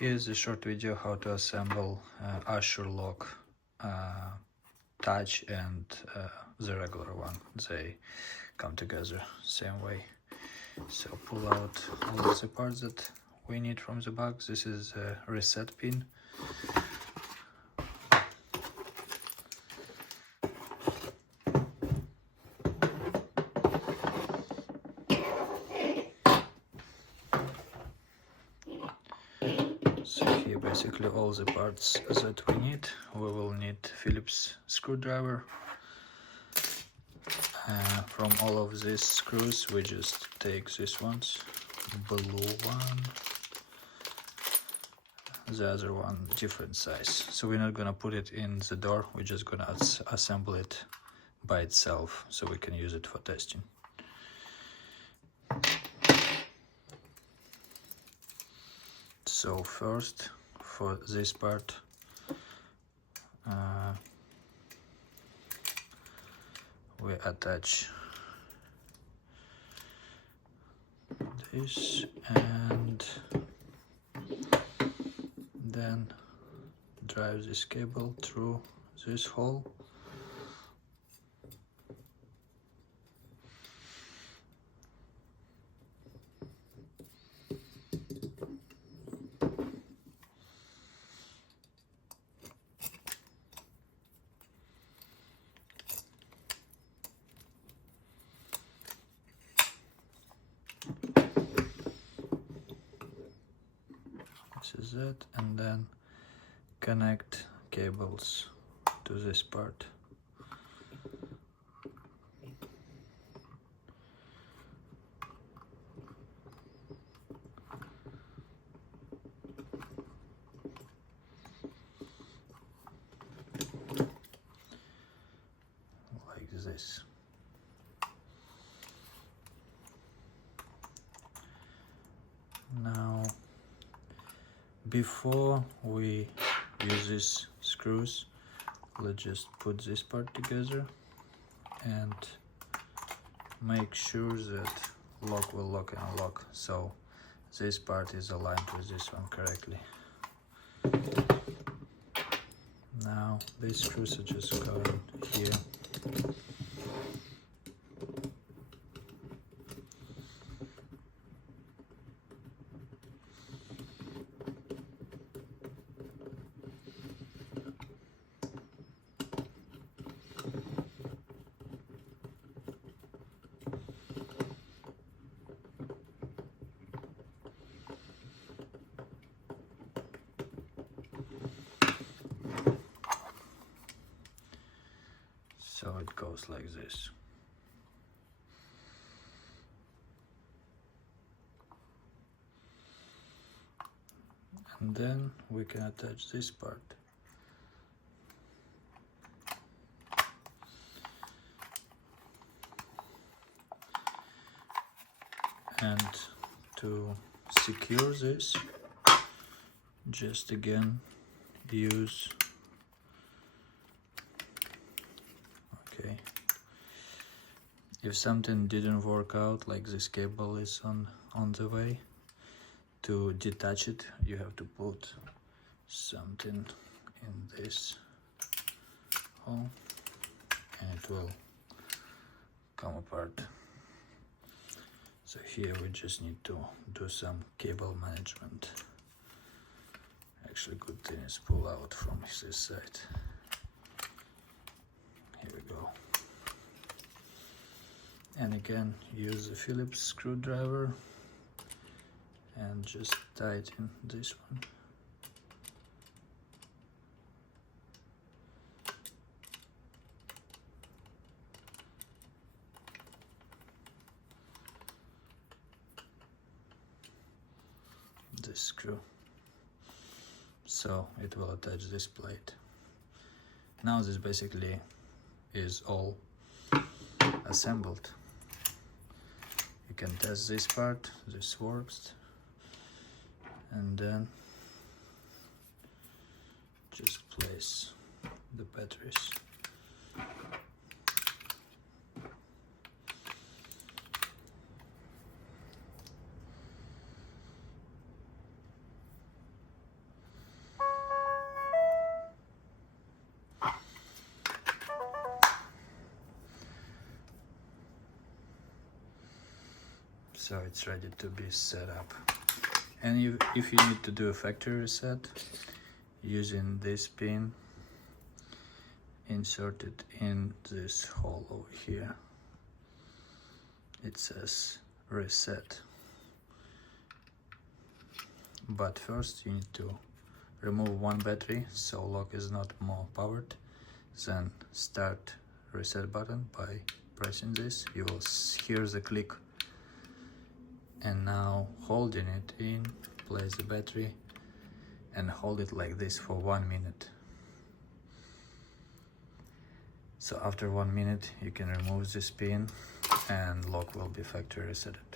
Here's a short video how to assemble Usher lock touch and the regular one. They come together same way. So pull out all of the parts that we need from the box. This is a reset pin. So here basically all the parts that we need. We will need Phillips screwdriver. From all of these screws we just take these ones, blue one, the other one different size. So we're not gonna put it in the door, we're just gonna assemble it by itself so we can use it for testing. So first, for this part, we attach this and then drive this cable through this hole. This is it, and then connect cables to this part. Like this. Now, before we use these screws, let's just put this part together and make sure that lock will lock and unlock, so this part is aligned with this one correctly. Now these screws are just going here. So it goes like this. And then we can attach this part. And to secure this, just again use, okay, if something didn't work out, like this cable is on the way, to detach it you have to put something in this hole and it will come apart. So here we just need to do some cable management. Actually, good thing is pull out from this side. Here we go. And again, use the Phillips screwdriver and just tighten this one. This screw, so it will attach this plate. Now this basically is all assembled. You can test this part, this works, and then just place the batteries. so it's ready to be set up. And if you need to do a factory reset, using this pin, insert it in this hole over here. It says reset. But first you need to remove one battery so lock is not more powered. Then start reset button by pressing this. You will hear the click. And now holding it in, place the battery and hold it like this for 1 minute. So after 1 minute you can remove this pin and lock will be factory resetted.